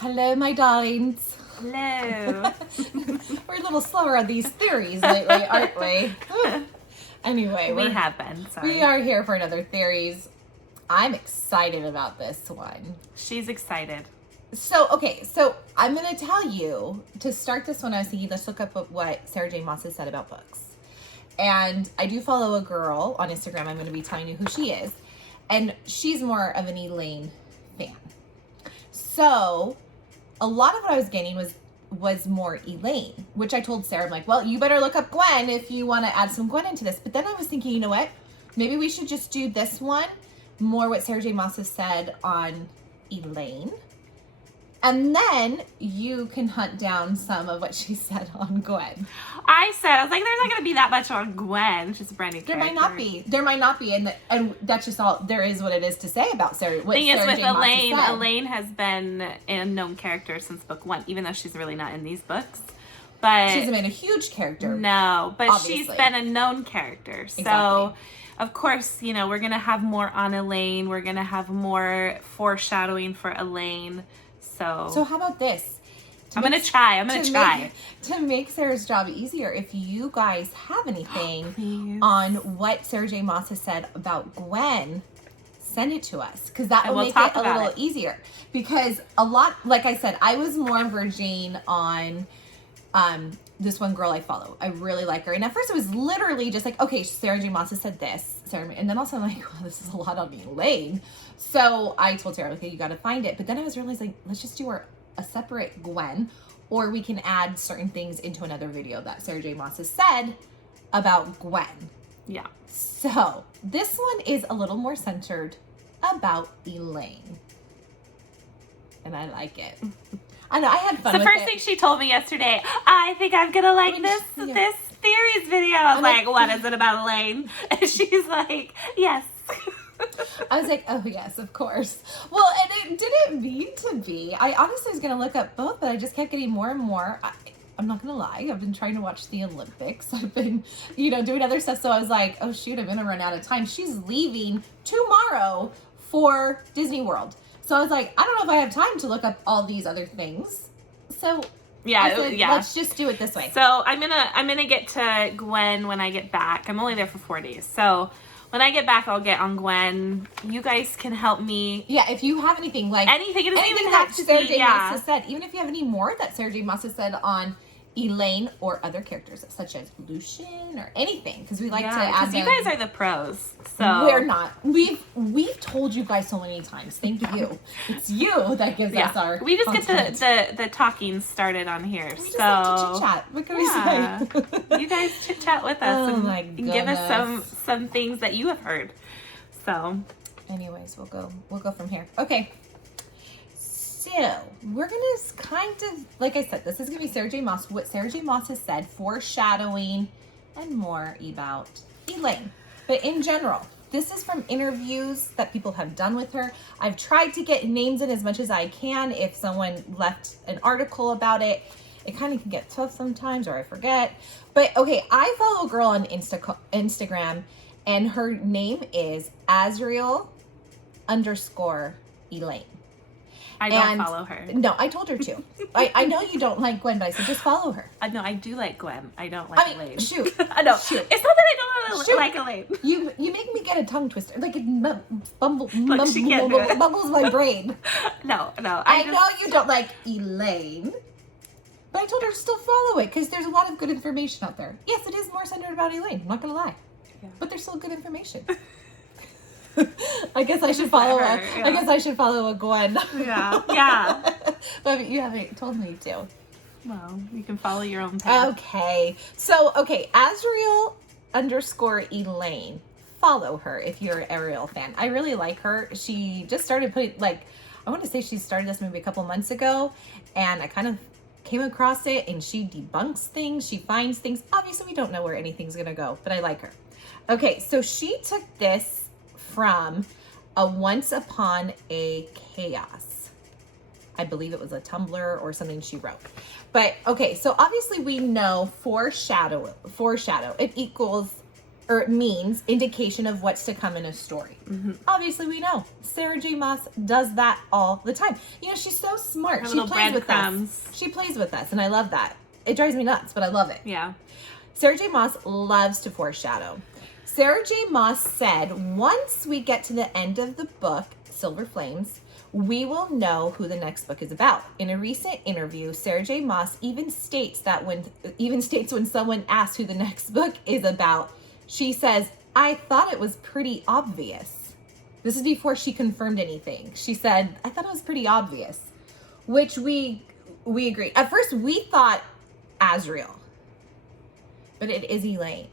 Hello, my darlings. Hello. We're a little slower on these theories lately, aren't we? Anyway, we have been. Sorry. We are here for another theories. I'm excited about this one. She's excited. So I'm going to tell you, to start this one, I was thinking, let's look up what Sarah J. Maas has said about books. And I do follow a girl on Instagram. I'm going to be telling you who she is. And she's more of an Elain fan. So a lot of what I was getting was more Elain, which I told Sarah, I'm like, well, you better look up Gwen if you want to add some Gwen into this. But then I was thinking, you know what? Maybe we should just do this one, more what Sarah J. Maas has said on Elain. And then you can hunt down some of what she said on Gwen. I was like, there's not going to be that much on Gwen. She's a brand new character. There might not be. And that's just all, there is what it is to say about Sarah. The thing is with Elain, Elain has been a known character since book 1, even though she's really not in these books. But she hasn't been a huge character. No, but obviously. She's been a known character. So, exactly. Of course, we're going to have more on Elain. We're going to have more foreshadowing for Elain. So how about this? I'm going to try. To make Sarah's job easier, if you guys have anything on what Sarah J. Maas has said about Gwen, send it to us. Because that will make it a little easier. Because a lot, like I said, I was more verging on this one girl I follow. I really like her. And at first it was literally just like, okay, Sarah J. Maas has said this. And then also I'm like, well, this is a lot on Elain. So I told Sarah, okay, you got to find it. But then I was realizing, let's just do a separate Gwen, or we can add certain things into another video that Sarah J. Maas has said about Gwen. Yeah. So this one is a little more centered about Elain. And I like it. I know, I had fun with it. The first thing she told me yesterday, I think I'm going to like this theories video. I was like, what is it about Elain? And she's like, yes. I was like, oh yes, of course. Well, and it didn't mean to be. I honestly was going to look up both, but I just kept getting more and more. I'm not going to lie. I've been trying to watch the Olympics. I've been, doing other stuff. So I was like, oh shoot, I'm going to run out of time. She's leaving tomorrow for Disney World. So I was like, I don't know if I have time to look up all these other things. So I said, let's just do it this way. So I'm gonna get to Gwen when I get back. I'm only there for 4 days. So when I get back, I'll get on Gwen. You guys can help me. Yeah, if you have anything anything that Sarah J. Maas has said, even if you have any more that Sarah J. Maas has said on Elain or other characters such as Lucian or anything, because we like to add them. You guys are the pros. So we're not. We've told you guys so many times. Thank you. It's you that gives us our. We just content. get the talking started on here. We just like to chit chat. What can we say? You guys chit chat with us and give us some things that you have heard. So, anyways, we'll go from here. Okay. So we're gonna kind of, like I said, this is gonna be Sarah J. Maas. What Sarah J. Maas has said, foreshadowing, and more about Elain. But in general, this is from interviews that people have done with her. I've tried to get names in as much as I can. If someone left an article about it, it kind of can get tough sometimes, or I forget. But okay, I follow a girl on Instagram, and her name is Azriel_Elain. I don't follow her. No, I told her to. I know you don't like Gwen, but I said just follow her. No, I do like Gwen. I don't like Elain. Shoot. I know. Shoot. It's not that I don't like Elain. You make me get a tongue twister. Like it bumbles my brain. No. I know you don't like Elain. But I told her to still follow it because there's a lot of good information out there. Yes, it is more centered about Elain. I'm not going to lie. Yeah. But there's still good information. I guess I should follow I guess I should follow a Gwen. Yeah. But you haven't told me to. Well, you can follow your own path. Okay. So, Azriel_Elain. Follow her if you're an Ariel fan. I really like her. She just started putting, I want to say she started this maybe a couple months ago, and I kind of came across it, and she debunks things. She finds things. Obviously, we don't know where anything's going to go, but I like her. Okay, so she took this from a Once Upon a Chaos. I believe it was a Tumblr or something she wrote. But okay, so obviously we know foreshadow. It equals or means indication of what's to come in a story. Obviously, we know Sarah J. Maas does that all the time. You know, she's so smart. She plays with us. She plays with us, and I love that. It drives me nuts, but I love it. Yeah. Sarah J. Maas loves to foreshadow. Sarah J. Maas said, once we get to the end of the book, Silver Flames, we will know who the next book is about. In a recent interview, Sarah J. Maas even states when someone asks who the next book is about, she says, I thought it was pretty obvious. This is before she confirmed anything. She said, I thought it was pretty obvious, which we agree. At first, we thought Azrael, but it is Elain.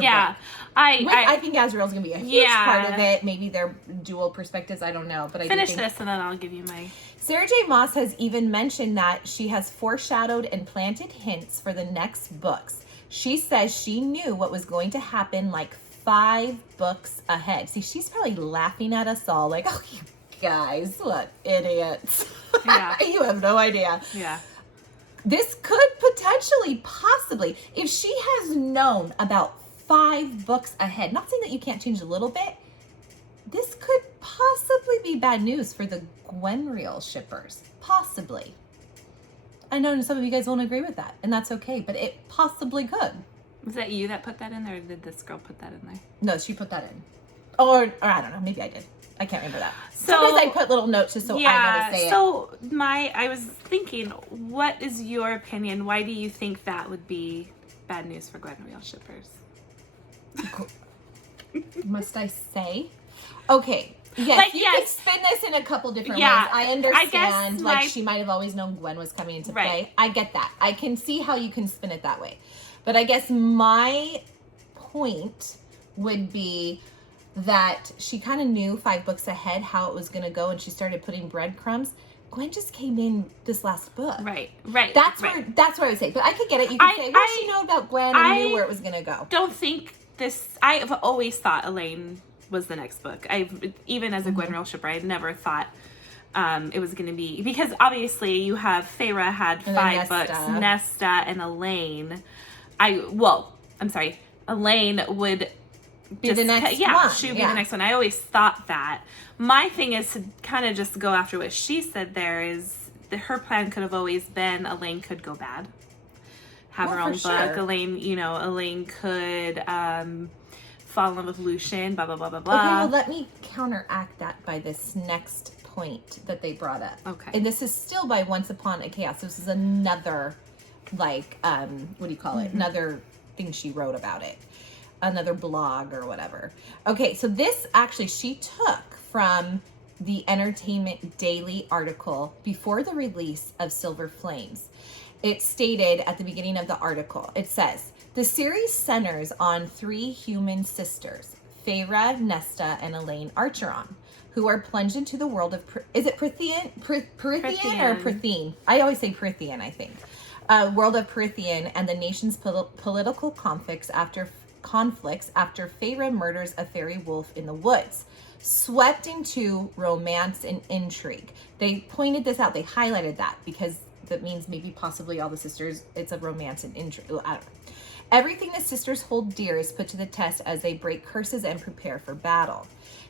Yeah, I think Azrael's gonna be a huge part of it. Maybe they're dual perspectives. I don't know, but I finish this and then I'll give you my. Sarah J. Maas has even mentioned that she has foreshadowed and planted hints for the next books. She says she knew what was going to happen like 5 books ahead. See, she's probably laughing at us all, like, "Oh, you guys, what idiots! Yeah, you have no idea." Yeah. This could potentially, possibly, if she has known about 5 books ahead, not saying that you can't change a little bit, this could possibly be bad news for the Gwenreal shippers. Possibly. I know some of you guys won't agree with that, and that's okay, but it possibly could. Was that you that put that in there, or did this girl put that in there? No, she put that in. Or I don't know, maybe I did. I can't remember that. Sometimes I put little notes just so I know to say it. So I was thinking, what is your opinion? Why do you think that would be bad news for Gwenreal shippers? Must I say? Okay. Yes, like, you could spin this in a couple different ways. I understand. Like she might have always known Gwen was coming into play. I get that. I can see how you can spin it that way. But I guess my point would be that she kind of knew 5 books ahead how it was going to go, and she started putting breadcrumbs. Gwen just came in this last book. Right. That's where I would say. But I could get it. You could say, well, she knew about Gwen and knew where it was going to go. Don't think this. I've always thought Elain was the next book. Even as a Gwenreal shipper, I never thought it was going to be, because obviously you have Feyre had 5 books, Nesta and Elain. Elain would be the next one. She would be the next one. I always thought that. My thing is to kind of just go after what she said there, is that her plan could have always been Elain could go bad. Have her own book. Sure. Elain could fall in love with Lucien, blah, blah, blah, blah, blah. Okay, well, let me counteract that by this next point that they brought up. Okay. And this is still by Once Upon a Chaos. This is another, what do you call it? Another thing she wrote about it. Another blog or whatever. Okay, so this actually she took from the Entertainment Daily article before the release of Silver Flames. It stated at the beginning of the article, it says, the series centers on 3 human sisters, Feyre, Nesta, and Elain Archeron, who are plunged into the world of, is it Prythian or Prythene? I always say Prythian, I think. World of Prythian and the nation's political conflicts after Feyre murders a fairy wolf in the woods, swept into romance and intrigue. They pointed this out. They highlighted that because that means maybe possibly all the sisters, it's a romance and intrigue. I don't know. Everything the sisters hold dear is put to the test as they break curses and prepare for battle.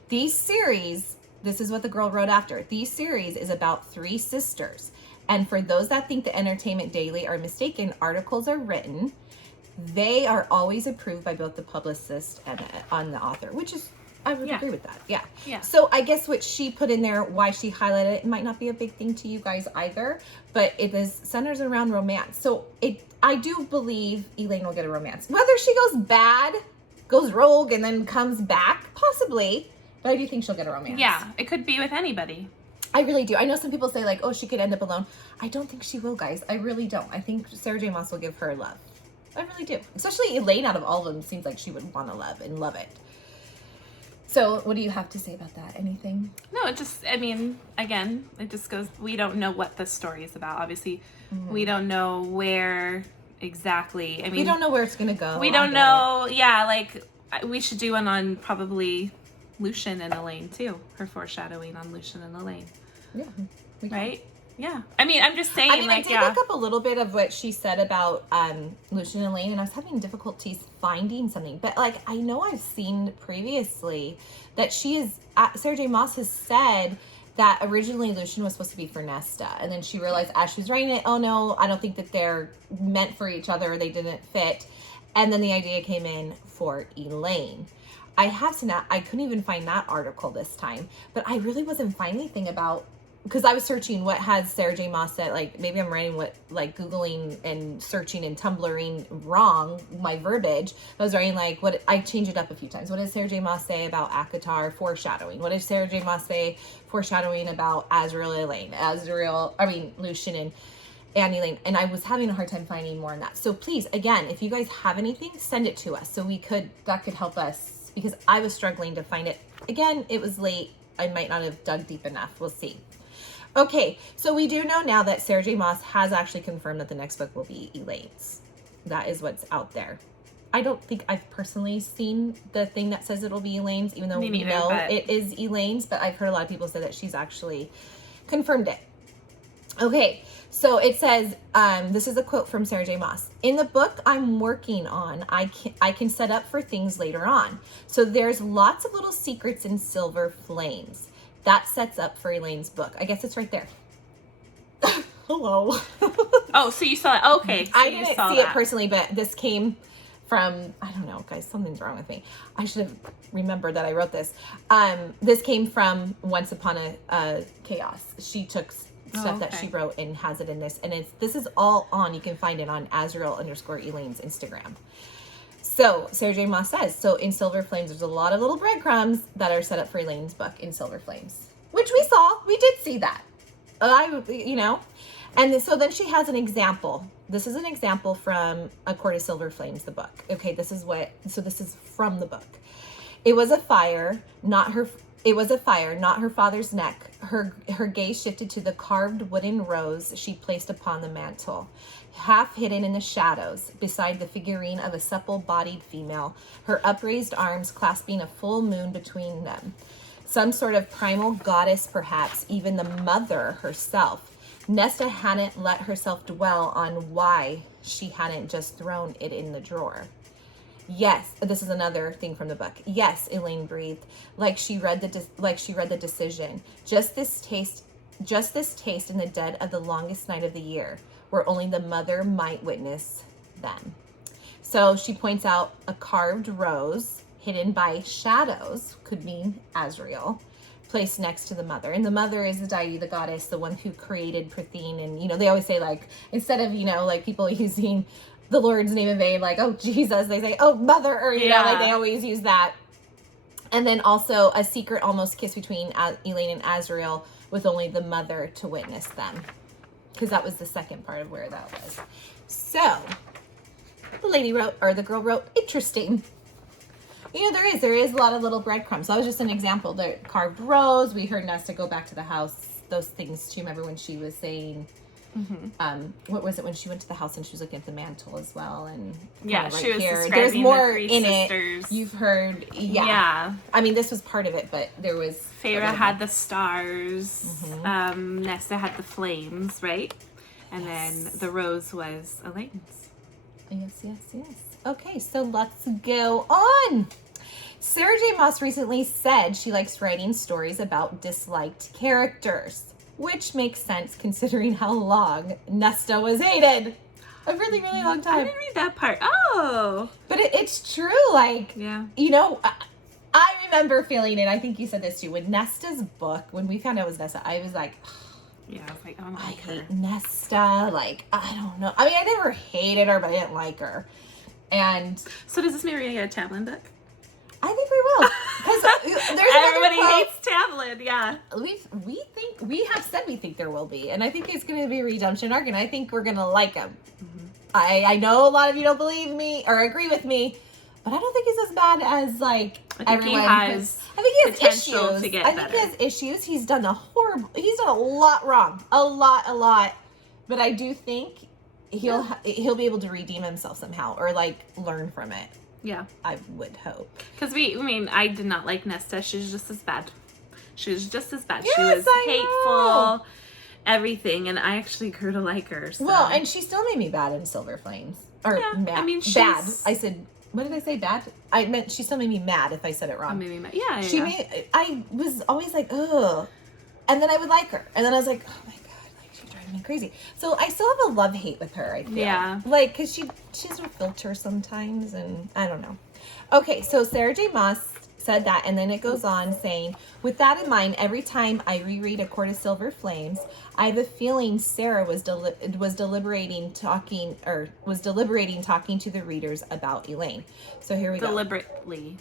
These series, this is what the girl wrote after. These series is about 3 sisters. And for those that think the Entertainment Daily are mistaken, articles are written. They are always approved by both the publicist and on the author, which is, I would agree with that. Yeah. So I guess what she put in there, why she highlighted it might not be a big thing to you guys either, but it is centers around romance. So I do believe Elain will get a romance. Whether she goes rogue and then comes back, possibly, but I do think she'll get a romance. Yeah, it could be with anybody. I really do. I know some people say like, oh, she could end up alone. I don't think she will, guys. I really don't. I think Sarah J. Maas will give her love. I really do. Especially Elain, out of all of them, seems like she would want to love it. So what do you have to say about that? Anything? No, it just goes, we don't know what the story is about. Obviously, we don't know where exactly. I mean, we don't know where it's going to go. We don't know. Yeah, like we should do one on probably Lucien and Elain too. Her foreshadowing on Lucien and Elain. Yeah. Right? Yeah. I mean, I'm just saying, I mean, like, I did look up a little bit of what she said about Lucian and Elain, and I was having difficulties finding something. But, like, I know I've seen previously that Sarah J. Maas has said that originally Lucian was supposed to be for Nesta. And then she realized as she was writing it, oh, no, I don't think that they're meant for each other. They didn't fit. And then the idea came in for Elain. I have seen that. I couldn't even find that article this time. But I really wasn't finding anything about... Because I was searching what has Sarah J. Maas said, like, maybe I'm writing what, like, Googling and searching and Tumblring wrong, my verbiage. I was writing, like, what, I changed it up a few times. What does Sarah J. Maas say about ACOTAR foreshadowing? What does Sarah J. Maas say foreshadowing about Elain? Lucian and Elain. And I was having a hard time finding more on that. So please, again, if you guys have anything, send it to us. So that could help us, because I was struggling to find it. Again, it was late. I might not have dug deep enough. We'll see. Okay, so we do know now that Sarah J. Maas has actually confirmed that the next book will be Elain's. That is what's out there. I don't think I've personally seen the thing that says it'll be Elain's, even though we know it is Elain's, but I've heard a lot of people say that she's actually confirmed it. Okay, so it says, this is a quote from Sarah J. Maas. In the book I'm working on, I can set up for things later on. So there's lots of little secrets in silver flames. That sets up for Elain's book. I guess it's right there. Hello. Oh, so you saw it. Okay. So I didn't see it personally, but this came from, I don't know, guys, something's wrong with me. I should have remembered that I wrote this. This came from Once Upon a Chaos. She took stuff that she wrote and has it in this. And this is all on, you can find it on Azrael_Elain's Instagram. So, Sarah J. Maas says, so in Silver Flames, there's a lot of little breadcrumbs that are set up for Elain's book in Silver Flames. Which we saw. We did see that. And so then she has an example. This is an example from A Court of Silver Flames, the book. Okay, this is from the book. It was a fire, not her father's neck. Her gaze shifted to the carved wooden rose she placed upon the mantle. Half hidden in the shadows, beside the figurine of a supple-bodied female, her upraised arms clasping a full moon between them. Some sort of primal goddess, perhaps, even the mother herself. Nesta hadn't let herself dwell on why she hadn't just thrown it in the drawer. Yes, this is another thing from the book. Yes, Elain breathed, like she read the decision. Just this taste in the dead of the longest night of the year, where only the mother might witness them. So she points out a carved rose hidden by shadows, could mean Azrael, placed next to the mother. And the mother is the deity, the goddess, the one who created Prythene. And, they always say, like, instead of, like people using the Lord's name in vain, like, oh, Jesus, they say, oh, mother, or, like they always use that. And then also a secret almost kiss between Elain and Azrael with only the mother to witness them. Because that was the second part of where that was. So, the girl wrote, interesting. There is a lot of little breadcrumbs. That was just an example. The carved rose. We heard Nesta go back to the house. Those things too. Remember when she was saying, what was it when she went to the house and she was looking at the mantle as well? And she was describing there's more the in sisters. it. You've heard, yeah. I mean, this was part of it, but there was. Feyre had the stars. Nesta had the flames, right? And then the rose was Elain's. Yes. Okay, so let's go on. Sarah J. Maas recently said she likes writing stories about disliked characters, which makes sense considering how long Nesta was hated. A really, really long time. I didn't read that part. Oh. But it's true. Like, I remember feeling it. I think you said this too. When Nesta's book, when we found out it was Nesta, I was like, I was like, oh, I hate Nesta. Like, I don't know. I mean, I never hated her, but I didn't like her. And so does this mean we're gonna get a Tamlin book? I think we will. Because everybody hates Tamlin, yeah. We have said we think there will be, and I think it's gonna be a redemption arc, and I think we're gonna like him. I know a lot of you don't believe me or agree with me, but I don't think he's as bad as everyone. I think he has issues. To get better. He has issues. He's done a lot wrong. A lot. But I do think he'll be able to redeem himself somehow or learn from it. Yeah. I would hope. Because I did not like Nesta. She was just as bad. She was just as bad. Yes, she was hateful. everything, and I actually grew to like her. So. Well, and she still made me bad in Silver Flames. Or Yeah, mad. I mean, bad. I said, what did I say? Bad? I meant she still made me mad if I said it wrong. Oh, made me mad. Yeah, She yeah. made, I was always like, ugh. And then I would like her. And then I was like, oh my God, like she's driving me crazy. So I still have a love-hate with her, I feel. Yeah. Like, because she has a filter sometimes, and I don't know. Okay, so Sarah J. Maas said that, and then it goes on saying, with that in mind, every time I reread A Court of Silver Flames, I have a feeling Sarah was deliberating talking to the readers about Elain. So here we go. Deliberately.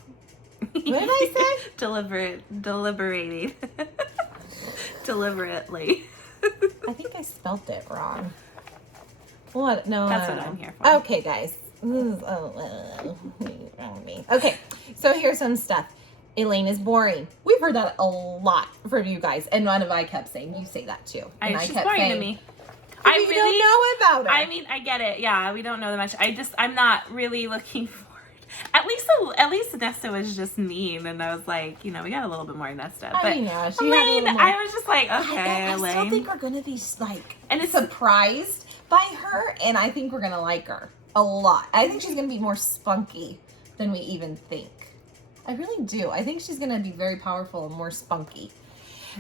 What did I say? Deliberating. Deliberately. I think I spelt it wrong. What? No, That's I don't what know. I'm here for. Okay, guys. Okay, so here's some stuff. Elain is boring. We've heard that a lot from you guys, and one of I kept saying, you say that too. And I she's kept boring saying, to me. We don't know about her. I mean, I get it. Yeah, we don't know that much. I'm not really looking forward. At least Nesta was just mean, and I was like, we got a little bit more Nesta. But I mean, yeah, she Elain, had a little more. I was just like, okay, I Elain. still think we're gonna be like, and it's surprised by her, and I think we're gonna like her a lot. I think she's gonna be more spunky than we even think. I really do. I think she's gonna be very powerful and more spunky.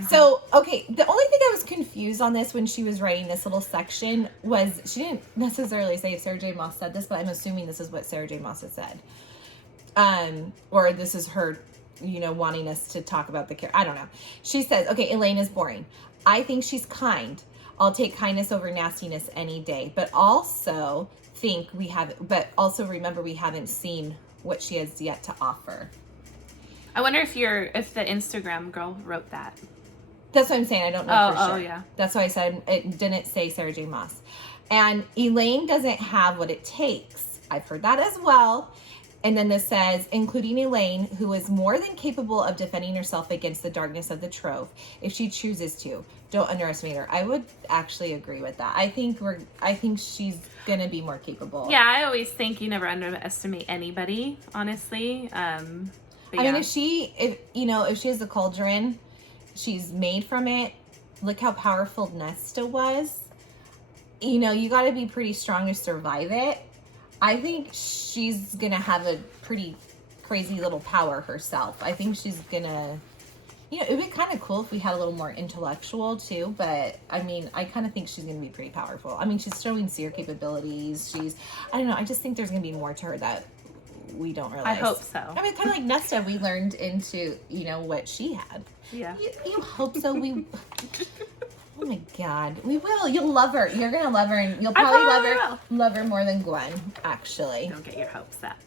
So, okay, the only thing I was confused on this when she was writing this little section was she didn't necessarily say if Sarah J. Maas said this, but I'm assuming this is what Sarah J. Maas has said. Or this is her, wanting us to talk about the character. I don't know. She says, okay, Elain is boring. I think she's kind. I'll take kindness over nastiness any day. But also remember we haven't seen what she has yet to offer. I wonder if the Instagram girl wrote that. That's what I'm saying. I don't know for sure. Oh, yeah. That's why I said it didn't say Sarah J. Maas. And Elain doesn't have what it takes. I've heard that as well. And then this says, including Elain, who is more than capable of defending herself against the darkness of the Trove, if she chooses to. Don't underestimate her. I would actually agree with that. I think she's gonna be more capable. Yeah, I always think you never underestimate anybody, honestly. I mean, if she has a cauldron, she's made from it. Look how powerful Nesta was. You got to be pretty strong to survive it. I think she's gonna have a pretty crazy little power herself. I think she's gonna, it'd be kind of cool if we had a little more intellectual too. But I mean, I kind of think she's gonna be pretty powerful. I mean, she's showing seer capabilities. I don't know. I just think there's gonna be more to her that we don't realize. I hope so. I mean, kind of like Nesta, we learned into what she had. Yeah. You hope so. Oh my God, we will. You'll love her. You're gonna love her, and you'll probably love her more than Gwen. Actually, don't get your hopes up.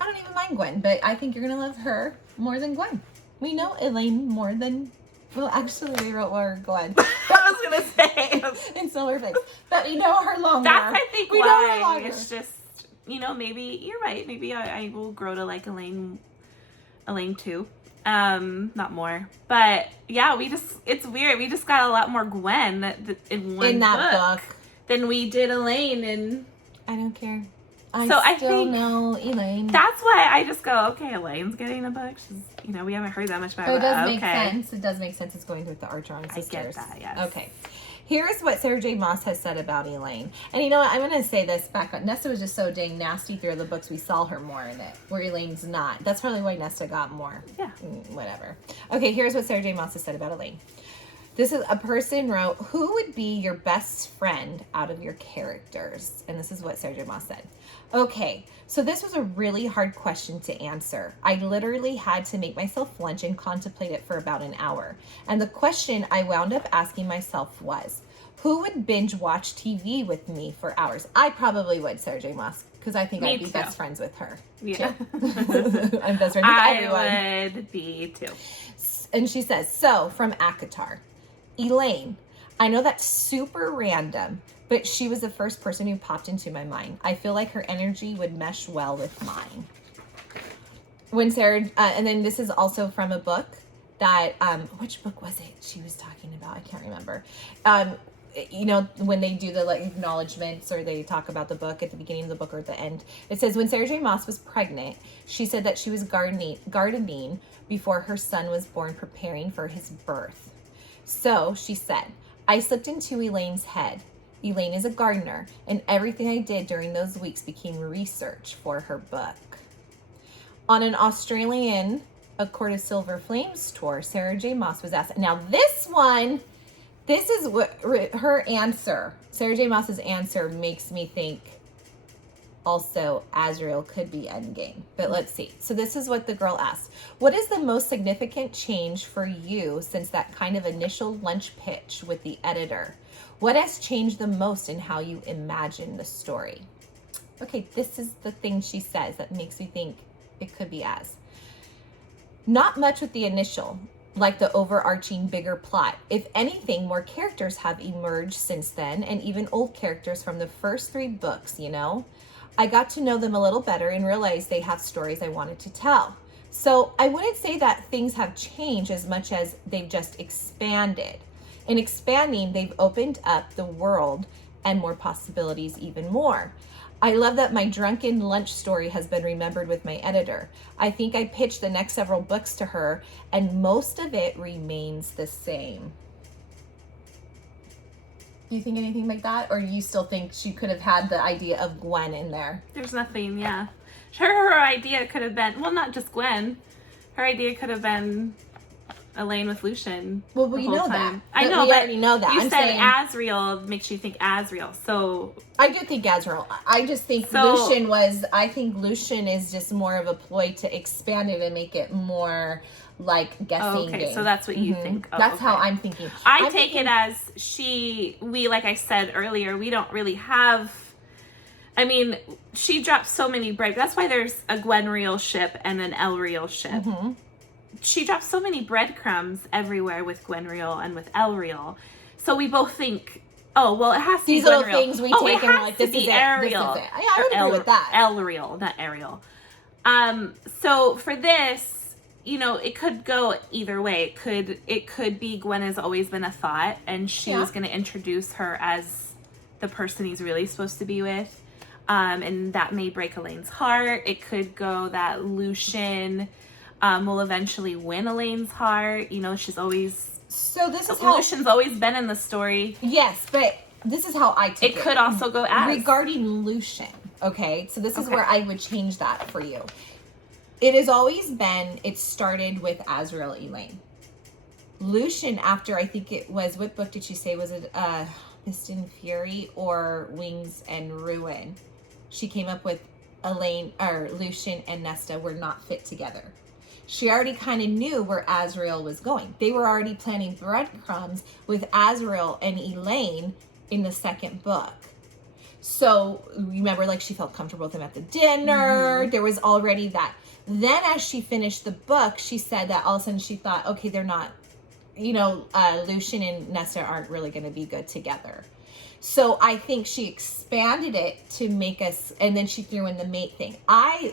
I don't even mind Gwen, but I think you're gonna love her more than Gwen. We know Elain more than. Well, actually, we wrote more Gwen. I was gonna say in Silver Flames, but we know her longer. That's I think we why know her longer. It's just maybe you're right. Maybe I will grow to like Elain too. Not more, but yeah, it's weird. We just got a lot more Gwen in that book than we did Elain, and I don't care. I still know Elain. That's why I just go, okay, Elaine's getting a book. She's, we haven't heard that much about her. It does make sense. It does make sense. It's going with the Archeron sisters. I get that, yes. Okay. Here's what Sarah J. Maas has said about Elain. And you know what? I'm going to say this back on. Nesta was just so dang nasty through the books. We saw her more in it, where Elaine's not. That's probably why Nesta got more. Yeah. Whatever. Okay, here's what Sarah J. Maas has said about Elain. This is a person wrote, who would be your best friend out of your characters? And this is what Sarah J. Maas said. Okay, so this was a really hard question to answer. I literally had to make myself lunch and contemplate it for about an hour. And the question I wound up asking myself was, who would binge watch TV with me for hours? I probably would, Sarah J. Maas, because I think I'd be best friends with her. Yeah. I'm best friends with everyone. I would be too. And she says, so from ACOTAR, Elain, I know that's super random, but she was the first person who popped into my mind. I feel like her energy would mesh well with mine. When Sarah, and then this is also from a book that, which book was it she was talking about? I can't remember. When they do the acknowledgments or they talk about the book at the beginning of the book or at the end, it says, when Sarah J. Maas was pregnant, she said that she was gardening before her son was born, preparing for his birth. So she said, I slipped into Elain's head. Elain is a gardener, and everything I did during those weeks became research for her book. On an Australian A Court of Silver Flames tour, Sarah J. Maas was asked. Now this is what her answer, Sarah J. Maas's answer, makes me think also Azrael could be endgame. But let's see. So this is what the girl asked. What is the most significant change for you since that kind of initial lunch pitch with the editor? What has changed the most in how you imagine the story? Okay, this is the thing she says that makes me think it could be Az. Not much with the initial, like the overarching bigger plot. If anything, more characters have emerged since then, and even old characters from the first 3 books, you know? I got to know them a little better and realized they have stories I wanted to tell. So I wouldn't say that things have changed as much as they've just expanded. In expanding, they've opened up the world and more possibilities even more. I love that my drunken lunch story has been remembered with my editor. I think I pitched the next several books to her, and most of it remains the same. Do you think anything like that? Or do you still think she could have had the idea of Gwen in there? There's nothing, yeah. Her idea could have been, well, not just Gwen. Her idea could have been Elain with Lucian. Well, we know that. I know, we but already know that. You I'm said saying, Azrael makes you think Azrael, so... I do think Azrael. I just think I think Lucian is just more of a ploy to expand it and make it more like guessing okay, game. so that's what you think. Oh, that's okay. how I'm thinking. I take it as like I said earlier, we don't really have, I mean, she drops so many bread. That's why there's a Gwen Reel ship and an El Reel ship. Mm-hmm. She drops so many breadcrumbs everywhere with Gwen Reel and with El Reel. So we both think, oh, well, it has to These be Gwen little Reel. things we take and like, this is Ariel. This is it. Yeah, I would agree with that. El Reel, not Ariel. So for this, you know, it could go either way. It could be Gwen has always been a thought, and she was going to introduce her as the person he's really supposed to be with, and that may break Elaine's heart. It could go that Lucian will eventually win Elaine's heart. You know, she's always... So this is how... Lucian's always been in the story. Yes, but this is how I take it. It could also go as... Regarding Lucian, okay? So this is where I would change that for you. It has always been, it started with Azrael Elain. Lucian, after I think it was, what book did she say? Was it Mist and Fury or Wings and Ruin? She came up with Lucian and Nesta were not fit together. She already kind of knew where Azrael was going. They were already planting breadcrumbs with Azrael and Elain in the 2nd book. So remember, like, she felt comfortable with him at the dinner. Mm-hmm. There was already that. Then as she finished the book, she said that all of a sudden she thought, okay, they're not, Lucian and Nesta aren't really going to be good together. So I think she expanded it to make us, and then she threw in the mate thing.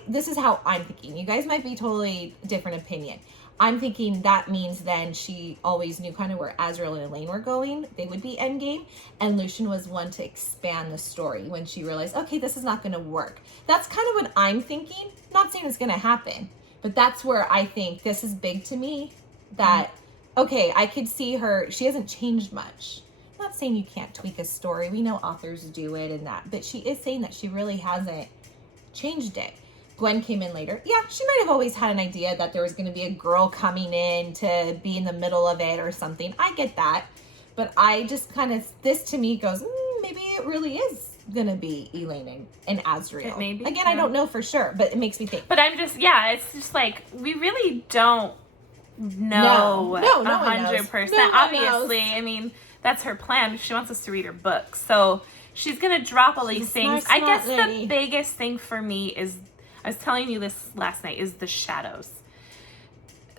This is how I'm thinking. You guys might be totally different opinion. I'm thinking that means then she always knew kind of where Azrael and Elain were going. They would be endgame. And Lucian was one to expand the story when she realized, okay, this is not going to work. That's kind of what I'm thinking. Not saying it's going to happen, but that's where I think this is big to me. That, okay, I could see her. She hasn't changed much. I'm not saying you can't tweak a story. We know authors do it and that. But she is saying that she really hasn't changed it. Gwen came in later. Yeah, she might have always had an idea that there was going to be a girl coming in to be in the middle of it or something. I get that. But I just kind of, this to me goes, maybe it really is going to be Elain and Azrael. Maybe. Again, I don't know for sure, but it makes me think. But I'm just, it's just like, we really don't know 100%. Obviously, I mean, that's her plan. She wants us to read her book. So she's going to drop all these things. I guess the biggest thing for me is, I was telling you this last night, is the shadows.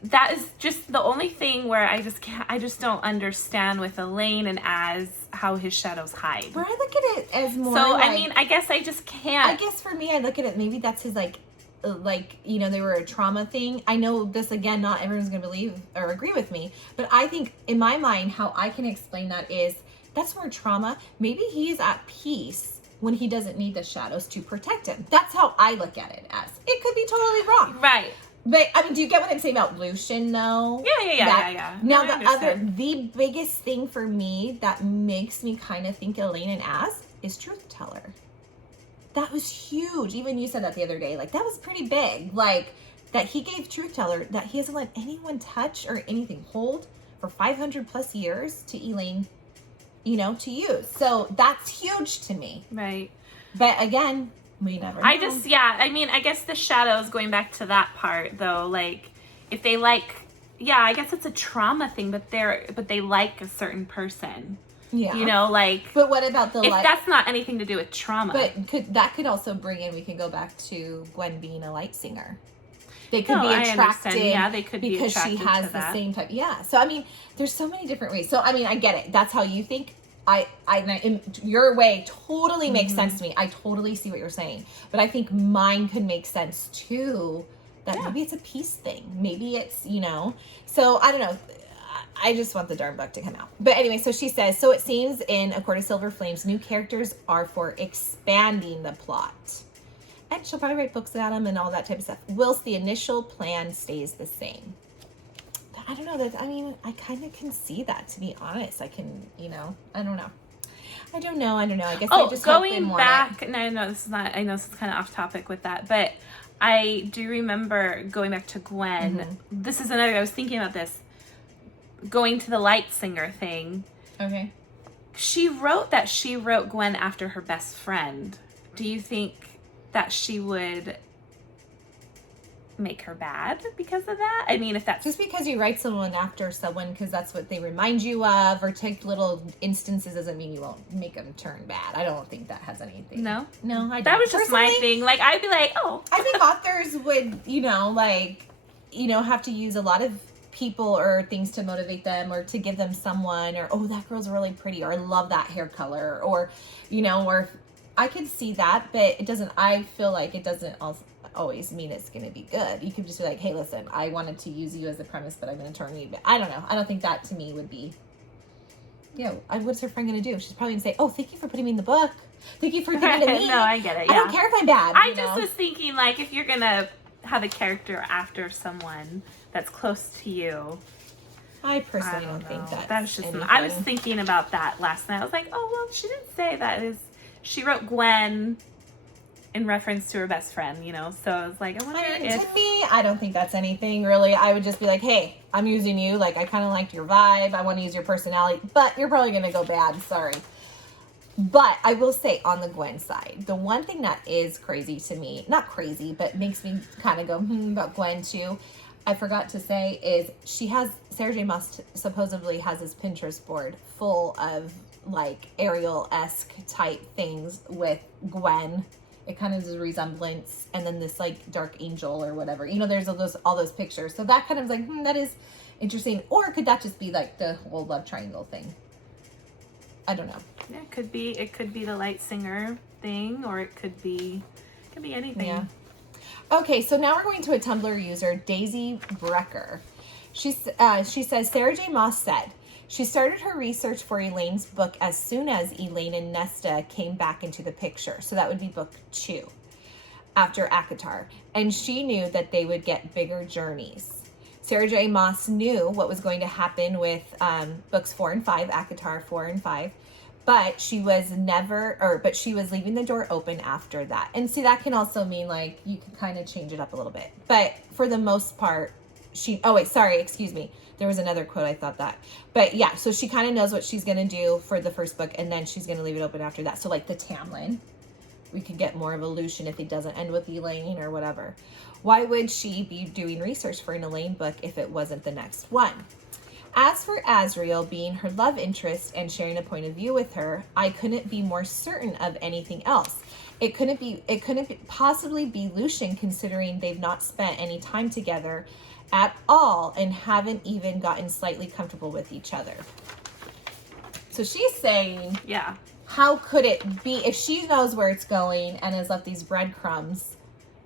That is just the only thing where I just don't understand with Elain and Az how his shadows hide. Where I look at it as more so, I mean, I guess I just can't. I guess for me, I look at it, maybe that's his they were a trauma thing. I know this, again, not everyone's going to believe or agree with me, but I think in my mind, how I can explain that is that's more trauma. Maybe he's at peace when he doesn't need the shadows to protect him. That's how I look at it as. It could be totally wrong. Right. But I mean, do you get what I'm saying about Lucian though? Yeah. Now No, the biggest thing for me that makes me kind of think Elain and Az is truth teller. That was huge. Even you said that the other day. Like, that was pretty big. Like, that he gave truth teller that he hasn't let anyone touch or anything hold for 500 plus years to Elain, you know, to use. So that's huge to me. Right. But again, we never know. I mean, I guess the shadows, going back to that part though, like, if they like, I guess it's a trauma thing, but they like a certain person. Yeah. You know, like. But what about if that's not anything to do with trauma? But that could also bring in, we can go back to Gwen being a light singer. They could be attracted. I understand. Yeah, they could be because attracted she has to the that. same type. Yeah. So I mean, there's so many different ways. So I mean, I get it. That's how you think. Your way totally makes sense to me. I totally see what you're saying. But I think mine could make sense too. That maybe it's a peace thing. Maybe it's, you know. So I don't know. I just want the darn book to come out. But anyway, so she says, so it seems in A Court of Silver Flames, new characters are for expanding the plot. And she'll probably write books about them and all that type of stuff. Whilst the initial plan stays the same. But I don't know. I mean, I kind of can see that, to be honest. I can, you know, I don't know. I guess I just going back. No, this is not. I know this is kind of off topic with that, but I do remember going back to Gwen. Mm-hmm. This is another. I was thinking about this. Going to the light singer thing. Okay. She wrote Gwen after her best friend. Do you think that she would make her bad because of that? I mean, if that's just because you write someone after someone because that's what they remind you of, or take little instances, doesn't mean you won't make them turn bad. I don't think that has anything. No, I don't. That was just my thing. Like, I'd be like, oh. I think authors would, have to use a lot of people or things to motivate them, or to give them someone, or, oh, that girl's really pretty, or I love that hair color, or, or I could see that, but it doesn't, I feel like it doesn't always mean it's going to be good. You could just be like, hey, listen, I wanted to use you as a premise, but I'm going to turn you, but I don't know. I don't think that to me would be, what's her friend going to do? She's probably going to say, oh, thank you for putting me in the book. Thank you for giving it to me. No, I get it. Yeah. I don't care if I'm bad. I just was thinking, like, if you're going to have a character after someone that's close to you. I personally don't think that. That's just. I was thinking about that last night. I was like, oh well, she didn't say that. She wrote Gwen in reference to her best friend, So I was like, I wonder if. To me, I don't think that's anything really. I would just be like, hey, I'm using you. Like, I kind of liked your vibe. I want to use your personality, but you're probably gonna go bad. Sorry. But I will say, on the Gwen side, the one thing that is crazy to me, not crazy, but makes me kind of go, about Gwen too, I forgot to say, is Sarah J. Maas supposedly has this Pinterest board full of, like, Ariel-esque type things with Gwen. It kind of is a resemblance, and then this, like, dark angel or whatever. There's all those pictures. So that kind of is like, that is interesting. Or could that just be, like, the whole love triangle thing? I don't know. Yeah, it could be the light singer thing, or it could be anything. Yeah. Okay, so now we're going to a Tumblr user, Daisy Brecker. She says, Sarah J. Maas said, she started her research for Elain's book as soon as Elain and Nesta came back into the picture. So that would be book 2 after ACOTAR. And she knew that they would get bigger journeys. Sarah J. Maas knew what was going to happen with books 4 and 5, ACOTAR 4 and 5. But she was leaving the door open after that. And see, that can also mean, like, you can kind of change it up a little bit. But for the most part, there was another quote, I thought that. But yeah, so she kind of knows what she's going to do for the first book, and then she's going to leave it open after that. So, like, the Tamlin, we could get more evolution if it doesn't end with Elain or whatever. Why would she be doing research for an Elain book if it wasn't the next one? As for Azriel being her love interest and sharing a point of view with her, I couldn't be more certain of anything else. It couldn't possibly be Lucian, considering they've not spent any time together at all and haven't even gotten slightly comfortable with each other. So she's saying, yeah, how could it be, if she knows where it's going and has left these breadcrumbs,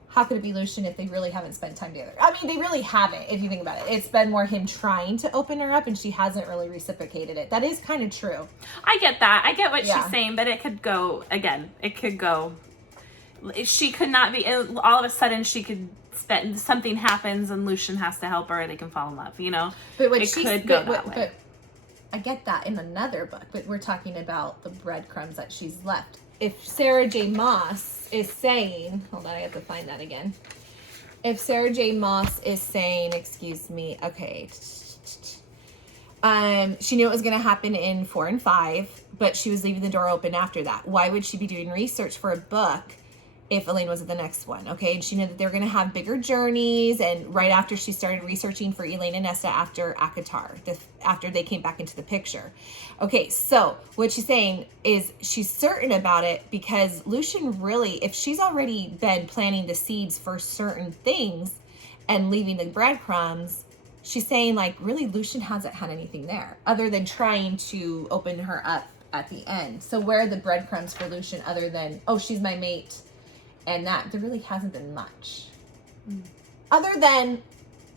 how could it be Lucian if they really haven't spent time together? I mean, they really haven't, if you think about it. It's been more him trying to open her up, and she hasn't really reciprocated it. That is kind of true. I get that. I get what she's saying, but it could go, again, she could not be, all of a sudden she could something happens and Lucian has to help her, or they can fall in love. You know, but what it she could go that way. But I get that in another book, but we're talking about the breadcrumbs that she's left. If Sarah J. Maas is saying, hold on, I have to find that again. If Sarah J. Maas is saying, excuse me, okay, she knew it was going to happen in 4 and 5, but she was leaving the door open after that. Why would she be doing research for a book if Elain wasn't the next one? Okay, and she knew that they were going to have bigger journeys, and right after she started researching for Elain and Nesta after ACOTAR, after they came back into the picture. Okay, so what she's saying is she's certain about it because Lucian really, if she's already been planting the seeds for certain things and leaving the breadcrumbs, she's saying, like, really, Lucian hasn't had anything there other than trying to open her up at the end. So where are the breadcrumbs for Lucian other than, oh, she's my mate, and that there really hasn't been much. Other than,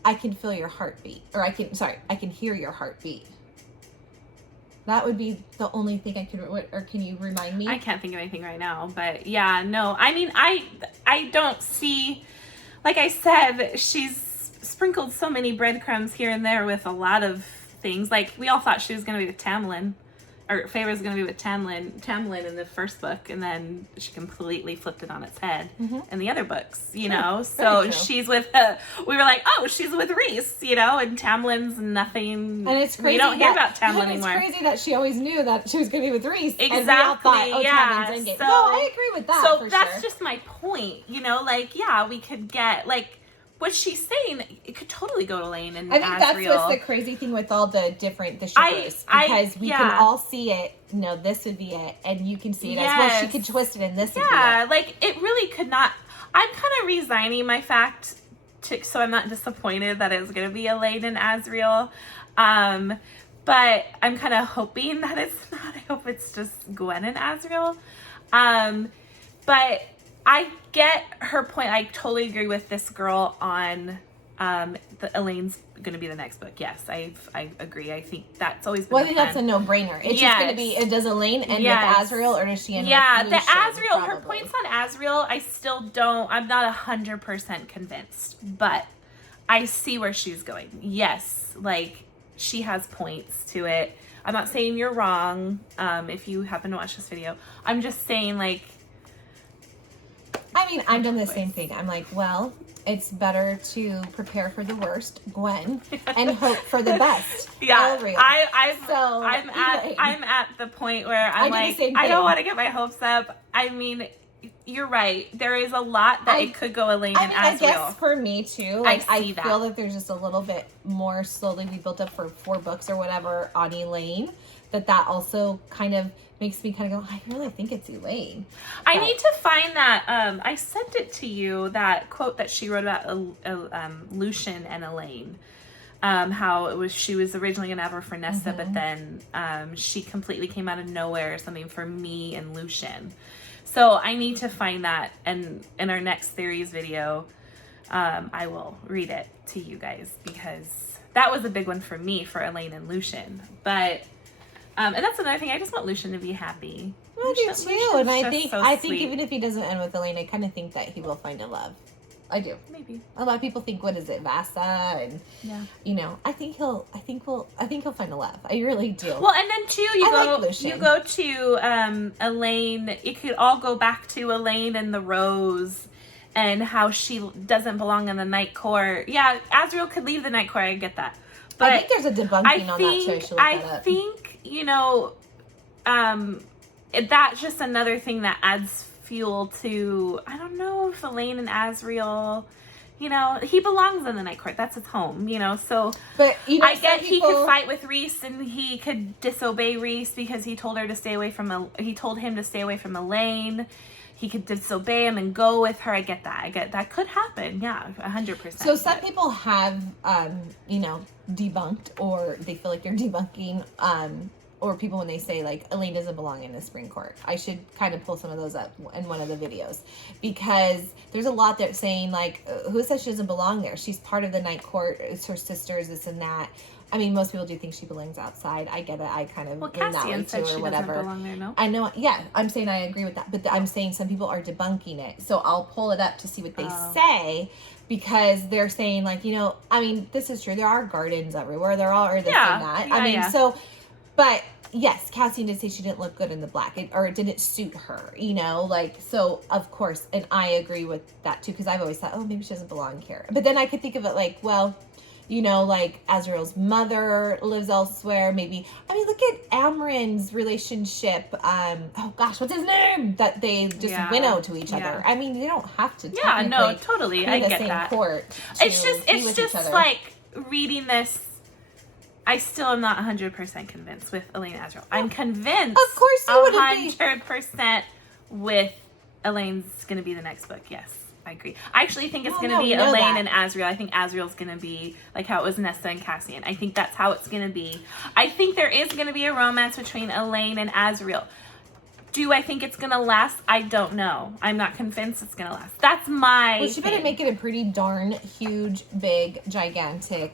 I can feel your heartbeat, or I can hear your heartbeat. That would be the only thing I could, or can you remind me? I can't think of anything right now, but yeah, no, I mean, I don't see, like I said, she's sprinkled so many breadcrumbs here and there with a lot of things. Like, we all thought she was going to be with Tamlin, or Feyre was going to be with Tamlin in the first book, and then she completely flipped it on its head in the other books, you know? So she's with, we were like, oh, she's with Rhys, you know, and Tamlin's nothing. And it's crazy. We don't hear about Tamlin anymore. It's crazy that she always knew that she was going to be with Rhys. Exactly, and we all thought, oh, yeah. Tamlin's endgame. So, no, I agree with that, so that's just my point, you know? Like, yeah, we could get, like, what she's saying, it could totally go to Elain and I think Asriel. that's what's the crazy thing with all the shippers, because we can all see it. No, this would be it, and you can see it as well. She could twist it, and this would be it. Yeah, like, it really could not. I'm kind of resigning my fact so I'm not disappointed that it's going to be Elain and Asriel. But I'm kind of hoping that it's not. I hope it's just Gwen and Asriel. But I get her point. I totally agree with this girl on the Elaine's going to be the next book. Yes, I agree. I think that's always been I think that's a no-brainer. It's just going to be, does Elain end with Asriel, or does she end with Lucian? The Asriel, her points on Asriel, I still don't, I'm not 100% convinced, but I see where she's going. Yes, like, she has points to it. I'm not saying you're wrong, if you happen to watch this video. I'm just saying, like, I mean, I've done the same thing. I'm like, well, it's better to prepare for the worst, Gwen, and hope for the best. Yeah, I'm at the point where I'm like, I don't want to get my hopes up. I mean, you're right. There is a lot that it could go Elain and Asriel. I guess for me too. Like, I feel that there's just a little bit more slowly we built up for 4 books or whatever on Elain. That also kind of makes me kind of go, I really think it's Elain. I need to find that. I sent it to you, that quote that she wrote about Lucian and Elain. How it was, she was originally going to have her for Nesta, but then she completely came out of nowhere or something for me and Lucian. So I need to find that, and in our next theories video, I will read it to you guys, because that was a big one for me, for Elain and Lucian. But and that's another thing. I just want Lucian to be happy. I do too, and I think even if he doesn't end with Elain, I kind of think that he will find a love. I do. Maybe. A lot of people think, what is it, Vasa, and you know, I think he'll find a love. I really do. Well, and then too, you go to Elain. It could all go back to Elain and the Rose, and how she doesn't belong in the Night Court. Yeah, Asriel could leave the Night Court. I get that. But I think there's a debunking on that too. I think, you know, that's just another thing that adds fuel to, I don't know if Elain and Asriel, you know, he belongs in the Night Court. That's his home, you know, so. But, you know, I get he could fight with Rhys, and he could disobey Rhys because he told him to stay away from Elain. He could disobey him and go with her. I get that. That could happen. Yeah, 100%. So some people have, you know, debunked, or they feel like they're debunking, or people when they say, like, Elain doesn't belong in the Spring Court. I should kind of pull some of those up in one of the videos, because there's a lot that's saying, like, who says she doesn't belong there? She's part of the Night Court. It's her sisters, this and that. I mean, most people do think she belongs outside. I get it. I kind of in that way too, or whatever. Doesn't belong there, no? I know. Yeah, I'm saying I agree with that, but I'm saying some people are debunking it. So I'll pull it up to see what they say. because they're saying, like, you know, I mean, this is true. There are gardens everywhere. There are this Yeah. and that. Yeah, I mean, yeah. so, but yes, Cassian did say she didn't look good in the black, or it didn't suit her, you know, like, so of course, and I agree with that too, because I've always thought, oh, maybe she doesn't belong here. But then I could think of it like, well, you know, like Azriel's mother lives elsewhere. Maybe, I mean, look at Amren's relationship. Oh gosh, what's his name? That they just winnow to each other. I mean, they don't have to. Yeah, no, totally. I get that. It's just like reading this. I still am not 100% convinced with Elain and Azriel. I'm convinced. Of course, you wouldn't be 100% with Elaine's going to be the next book. Yes. I agree. I actually think it's going to be Elain and Azriel. I think Azriel's going to be like how it was Nesta and Cassian. I think that's how it's going to be. I think there is going to be a romance between Elain and Azriel. Do I think it's going to last? I don't know. I'm not convinced it's going to last. That's my Well, she better make it a pretty darn huge, big, gigantic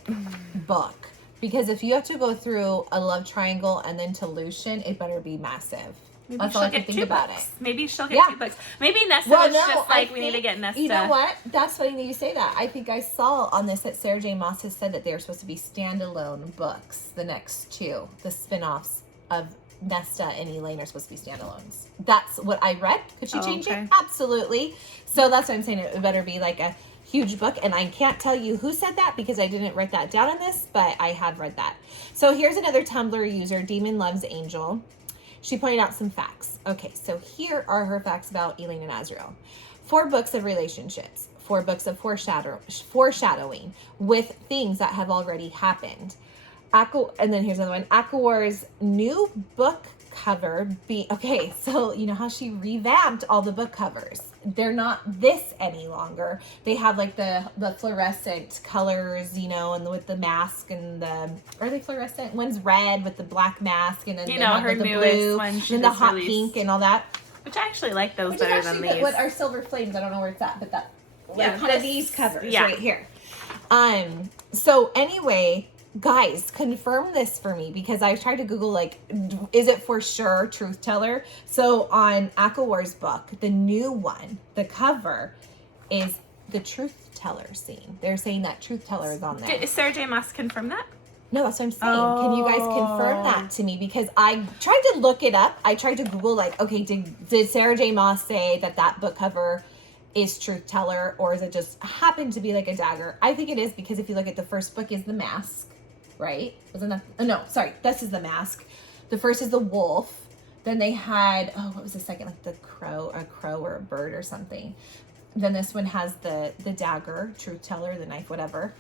book. Because if you have to go through a love triangle and then to Lucian, it better be massive. Maybe That's she'll all I can get think two about books. it. Maybe she'll get 2 books. Maybe Nesta was just like, we need to get Nesta. You know what? That's funny that you say that. I think I saw on this that Sarah J. Maas has said that they're supposed to be standalone books, the next 2. The spin-offs of Nesta and Elain are supposed to be standalones. That's what I read. Could she change it? Absolutely. So that's why I'm saying it better be like a huge book, and I can't tell you who said that because I didn't write that down in this, but I had read that. So here's another Tumblr user, Demon Loves Angel. She pointed out some facts. Okay, so here are her facts about Elain and Azriel. 4 books of relationships, 4 books of foreshadowing with things that have already happened. And then here's another one. ACOTAR's new book cover okay, so you know how she revamped all the book covers. They're not this any longer. They have like the fluorescent colors, you know, and with the mask and are they fluorescent? One's red with the black mask, and then you know her the newest blue one, and the hot pink and all that. Which I actually like those better than these. What are Silver Flames? I don't know where it's at, but that one of these covers right here. So anyway, guys, confirm this for me because I tried to Google, like, is it for sure Truth Teller? So on ACOTAR's book, the new one, the cover is the Truth Teller scene. They're saying that Truth Teller is on there. Did Sarah J. Maas confirm that? No, that's what I'm saying. Can you guys confirm that to me? Because I tried to look it up. I tried to Google, like, okay, did Sarah J. Maas say that book cover is Truth Teller, or is it just happened to be like a dagger? I think it is, because if you look at the first book is the mask. Right? Wasn't that? Oh, no, sorry. This is the mask. The first is the wolf. Then they had, what was the second? Like a crow or a bird or something. Then this one has the dagger, Truth Teller, the knife, whatever.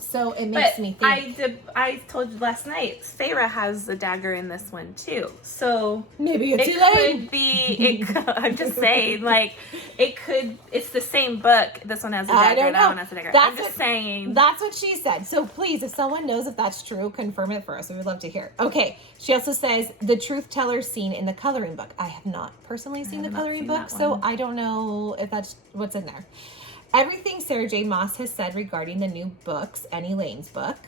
So it makes me think. I told you last night, Feyre has a dagger in this one too. So maybe it's could be. I'm just saying, like, it's the same book. This one has a dagger, that one has a dagger. I'm just saying. That's what she said. So please, if someone knows if that's true, confirm it for us. We would love to hear. Okay. She also says the Truth Teller scene in the coloring book. I have not personally seen the coloring book, so I don't know if that's what's in there. Everything Sarah J. Maas has said regarding the new books and Elain's book,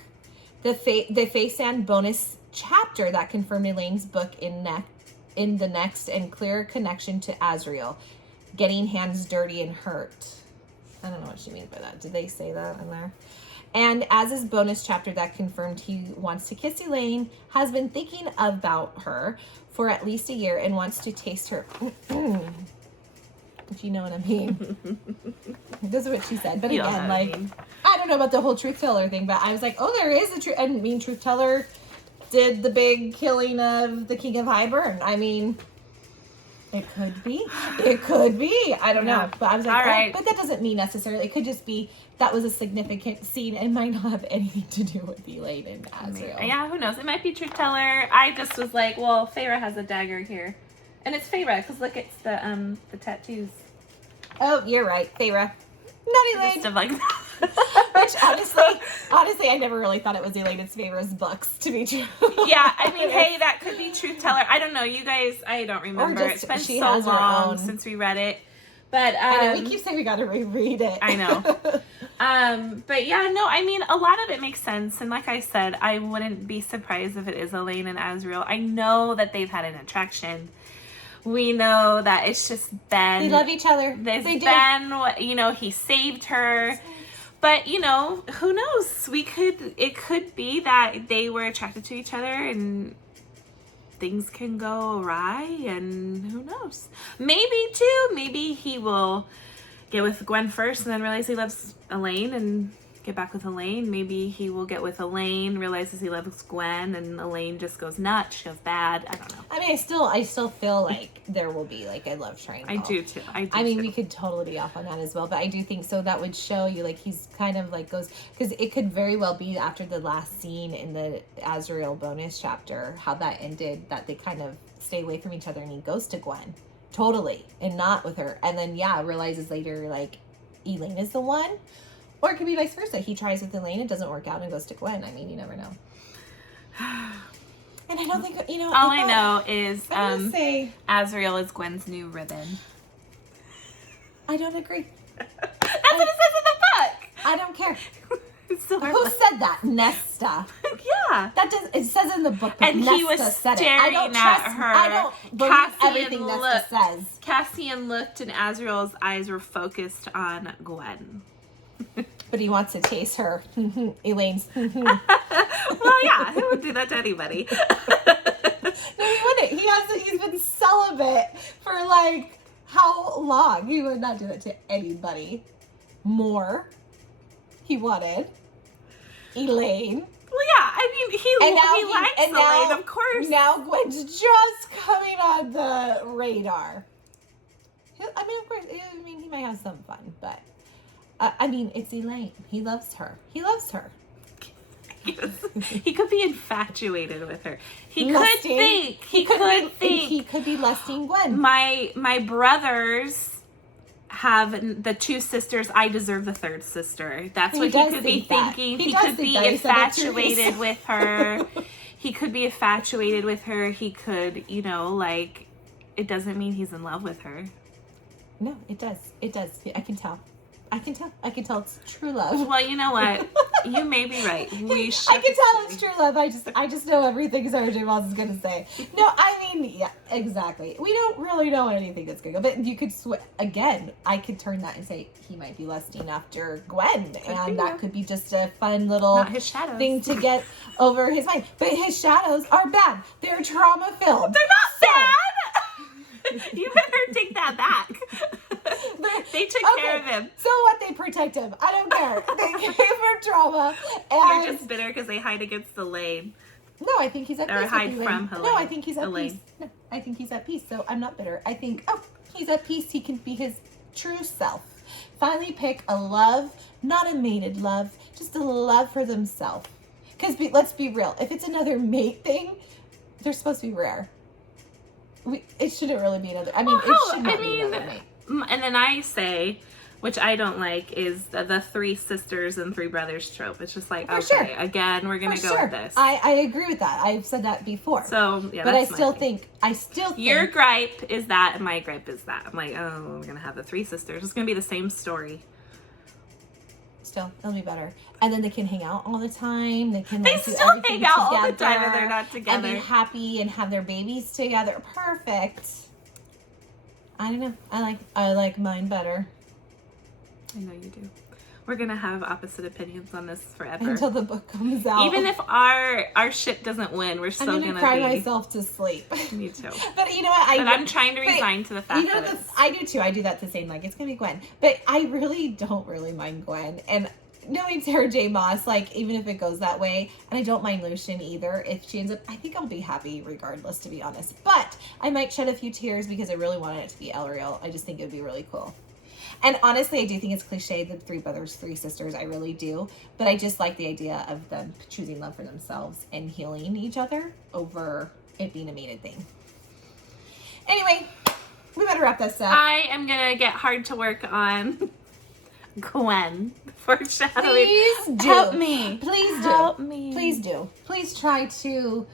the Faceand bonus chapter that confirmed Elain's book in the next, and clear connection to Azriel, getting hands dirty and hurt. I don't know what she means by that. Did they say that in there? And as his bonus chapter that confirmed he wants to kiss Elain, has been thinking about her for at least a year and wants to taste her. If you know what I mean. This is what she said. But again, like, I don't know about the whole Truth Teller thing, but I was like, oh, there is a truth. I mean, Truth Teller did the big killing of the King of Highburn. I mean, it could be. It could be. I don't know. But I was like, right. But that doesn't mean necessarily. It could just be that was a significant scene and might not have anything to do with Elain and Azriel. Yeah, who knows? It might be Truth Teller. I just was like, well, Feyre has a dagger here. And it's Feyre, because look, it's the tattoos. Oh, you're right, Feyre. Not Elain. Stuff like that. Which honestly, I never really thought it was Elain. It's Feyre's books, to be true. Yeah, I mean, hey, that could be Truth Teller. I don't know, you guys. I don't remember. It's been so long since we read it. But I know, we keep saying we got to reread it. I know. But yeah, no, I mean, a lot of it makes sense. And like I said, I wouldn't be surprised if it is Elain and Azriel. I know that they've had an attraction. We know that it's just been... They love each other. They do. You know, he saved her. But, you know, who knows? It could be that they were attracted to each other and things can go awry, and who knows? Maybe he will get with Gwen first and then realize he loves Elain and get back with Elain. Maybe he will get with Elain, realizes he loves Gwen, and Elain just goes nuts, she goes bad. I don't know. I mean, I still feel like there will be like a love triangle. I do too. I mean, we could totally be off on that as well, but I do think so. That would show you like he's kind of like goes, because it could very well be after the last scene in the Azrael bonus chapter, how that ended, that they kind of stay away from each other and he goes to Gwen totally and not with her, and then realizes later like Elain is the one. Or it could be vice versa. He tries with Elain, it doesn't work out, and goes to Gwen. I mean, you never know. And I don't think, all I know is Azrael is Gwen's new ribbon. I don't agree. That's what it says in the book. I don't care. So who said that? Nesta. Yeah. It says in the book, but and Nesta he was said staring it. I don't at trust, her. I don't believe everything Nesta says. Cassian looked and Azrael's eyes were focused on Gwen. But he wants to chase her. Elain's. Well, yeah, he would do that to anybody. No, he wouldn't. He's been celibate for like how long? He would not do that to anybody. More. He wanted Elain. Well, yeah, I mean, he likes Elain, of course. Now Gwen's just coming on the radar. I mean, of course, he might have some fun, but I mean, it's Elain. He loves her. He could be infatuated with her. He could be lusting Gwen. My brothers have the two sisters. I deserve the third sister. That's what he could be thinking. He could be infatuated with her. He could be infatuated with her. He could, like, it doesn't mean he's in love with her. No, it does. It does. I can tell. I can tell it's true love. Well, you know what? You may be right. I can tell it's true love. I just know everything SJ Maas is going to say. No, I mean, yeah, exactly. We don't really know anything that's going to go. But you could, again, I could turn that and say he might be lusting after Gwen. And that could be just a fun little thing to get over his mind. But his shadows are bad. They're trauma-filled. They're not bad! You better take that back. They took care of him. So what? They protect him. I don't care. They gave him trauma. And you're just bitter because they hide against Elain. No, I think he's at peace. Or hide from Elain. No, I think he's at peace. No, I think he's at peace. So I'm not bitter. I think, he's at peace. He can be his true self. Finally pick a love, not a mated love, just a love for themselves. Because let's be real. If it's another mate thing, they're supposed to be rare. It shouldn't really be another. I mean, it should not be another mate. And then I say, which I don't like, is the three sisters and three brothers trope. It's just like, again, we're going to go with this. I agree with that. I've said that before. So, yeah, but I still think your gripe is that, and my gripe is that. I'm like, we're going to have the three sisters. It's going to be the same story. Still, it'll be better. And then they can hang out all the time. They still hang out all the time and they're not together. And be happy and have their babies together. Perfect. I don't know. I like mine better. I know you do. We're gonna have opposite opinions on this forever until the book comes out. Even if our ship doesn't win, we're still gonna cry myself to sleep. Me too. But you know what? I'm trying to resign to the fact that I do too. I do that the same. Like, it's gonna be Gwen, but I really don't mind Gwen. And knowing SJ Maas, like, even if it goes that way, and I don't mind Lucian either. If she ends up, I think I'll be happy regardless, to be honest. But I might shed a few tears because I really wanted it to be Elriel. I just think it would be really cool. And honestly, I do think it's cliche, the three brothers, three sisters. I really do. But I just like the idea of them choosing love for themselves and healing each other over it being a mated thing. Anyway, we better wrap this up. I am going to get hard to work on Gwen. Foreshadowing. Please do. Help me. Please do. Help me. Please do. Please try to...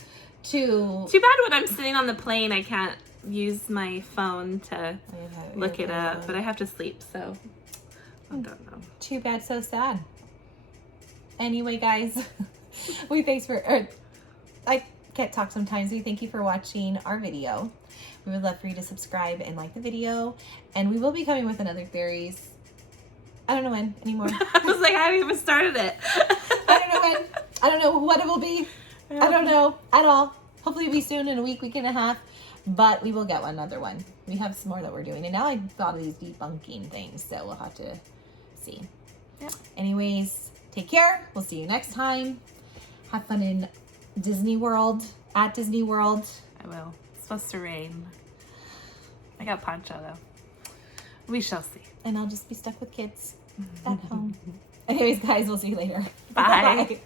Too bad when I'm sitting on the plane, I can't use my phone to look it up, but I have to sleep, so I don't know. Too bad, so sad. Anyway, guys, I can't talk sometimes. We thank you for watching our video. We would love for you to subscribe and like the video, and we will be coming with another series I don't know when anymore. I was like, I haven't even started it. I don't know when. I don't know what it will be. I don't know at all. Hopefully it'll be soon, in a week and a half. But we will get another one. We have some more that we're doing. And now I've thought of these debunking things, so we'll have to see. Yep. Anyways, take care. We'll see you next time. Have fun in Disney World, at Disney World. I will. It's supposed to rain. I got poncho though. We shall see. And I'll just be stuck with kids at home. Anyways, guys, we'll see you later. Bye. Bye.